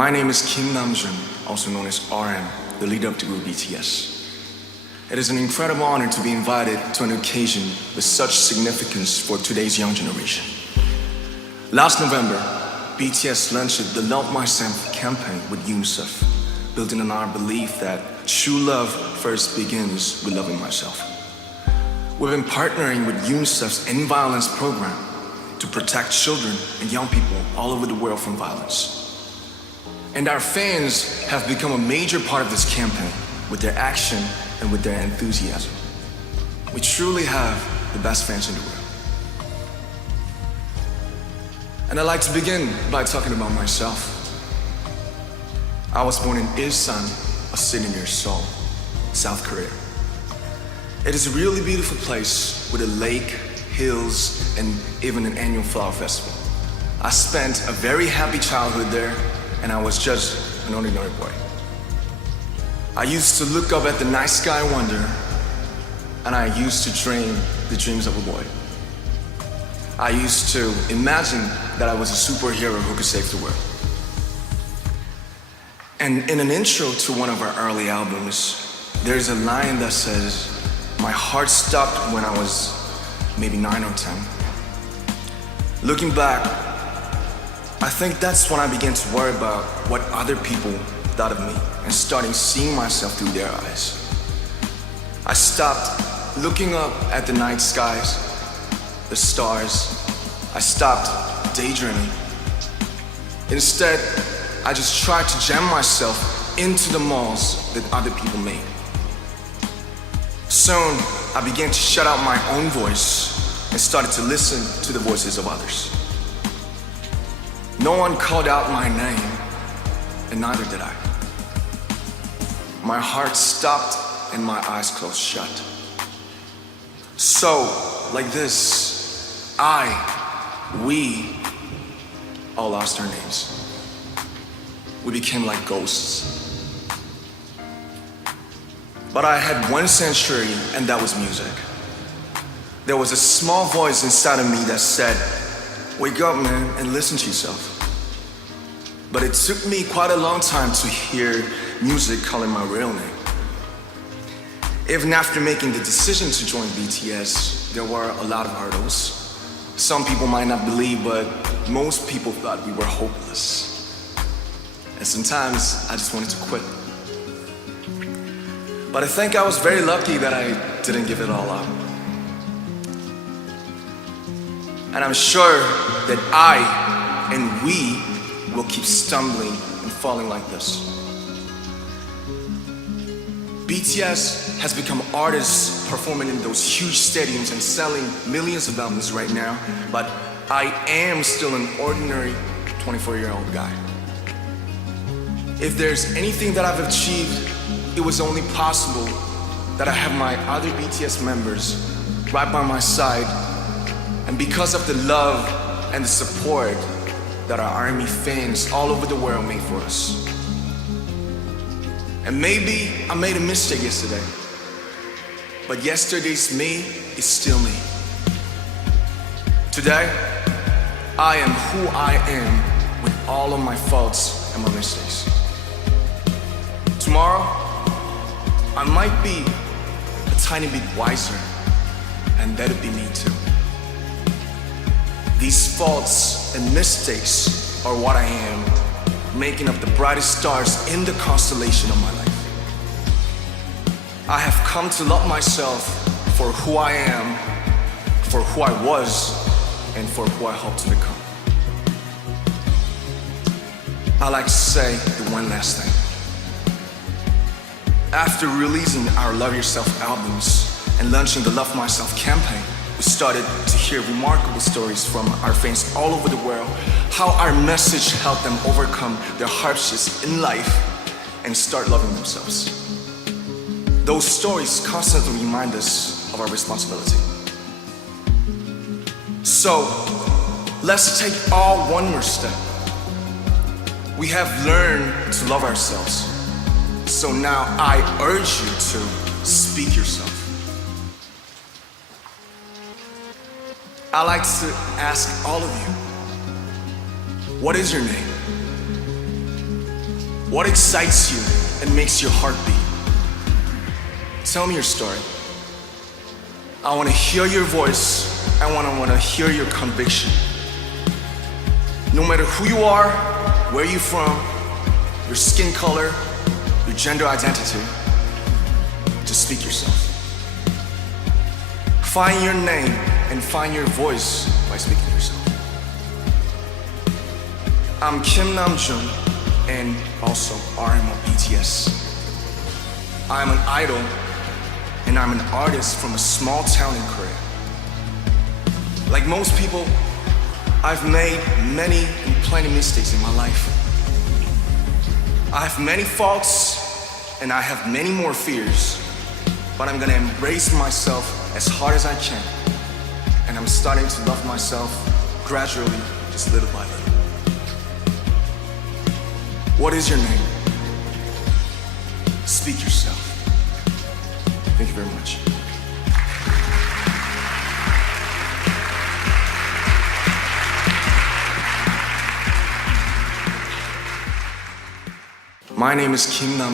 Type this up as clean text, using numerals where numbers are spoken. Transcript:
My name is King Namjoon, also known as RM, the leader of the group BTS. It is an incredible honor to be invited to an occasion with such significance for today's young generation. Last November, BTS launched the Love Myself campaign with UNICEF, building on our belief that true love first begins with loving myself. We've been partnering with UNICEF's End Violence program to protect children and young people all over the world from violence. And our fans have become a major part of this campaign with their action and with their enthusiasm. We truly have the best fans in the world. And I'd like to begin by talking about myself. I was born in Ilsan, a city near Seoul, South Korea. It is a really beautiful place with a lake, hills, and even an annual flower festival. I spent a very happy childhood there, and I was just an ordinary boy. I used to look up at the night sky and wonder, and I used to dream the dreams of a boy. I used to imagine that I was a superhero who could save the world. And in an intro to one of our early albums, there's a line that says, "My heart stopped when I was maybe 9 or 10. Looking back, I think that's when I began to worry about what other people thought of me and starting seeing myself through their eyes. I stopped looking up at the night skies, the stars. I stopped daydreaming. Instead, I just tried to jam myself into the malls that other people made. Soon, I began to shut out my own voice and started to listen to the voices of others. No one called out my name, and neither did I. My heart stopped and my eyes closed shut. So, like this, we all lost our names. We became like ghosts. But I had one sanctuary, and that was music. There was a small voice inside of me that said, "Wake up, man, and listen to yourself." But it took me quite a long time to hear music calling my real name. Even after making the decision to join BTS, there were a lot of hurdles. Some people might not believe, but most people thought we were hopeless. And sometimes I just wanted to quit. But I think I was very lucky that I didn't give it all up. And I'm sure that I and we will keep stumbling and falling like this. BTS has become artists performing in those huge stadiums and selling millions of albums right now, but I am still an ordinary 24-year-old guy. If there's anything that I've achieved, it was only possible that I have my other BTS members right by my side, and because of the love and the support that our ARMY fans all over the world made for us. And maybe I made a mistake yesterday, but yesterday's me is still me. Today, I am who I am with all of my faults and my mistakes. Tomorrow, I might be a tiny bit wiser, and that'll be me too. These faults and mistakes are what I am, making up the brightest stars in the constellation of my life. I have come to love myself for who I am, for who I was, and for who I hope to become. I like to say the one last thing. After releasing our Love Yourself albums and launching the Love Myself campaign, we started to hear remarkable stories from our fans all over the world, how our message helped them overcome their hardships in life and start loving themselves. Those stories constantly remind us of our responsibility. So, let's take all one more step. We have learned to love ourselves. So now I urge you to speak yourself. I like to ask all of you, what is your name? What excites you and makes your heart beat? Tell me your story. I want to hear your voice. I want to hear your conviction. No matter who you are, where you're from, your skin color, your gender identity, just speak yourself. Find your name and find your voice by speaking yourself. I'm King Namjoon and also RM of BTS. I'm an idol and I'm an artist from a small town in Korea. Like most people, I've made many and plenty mistakes in my life. I have many faults and I have many more fears, but I'm gonna embrace myself as hard as I can. And I'm starting to love myself gradually, just little by little. What is your name? Speak yourself. Thank you very much. My name is King Namjoon.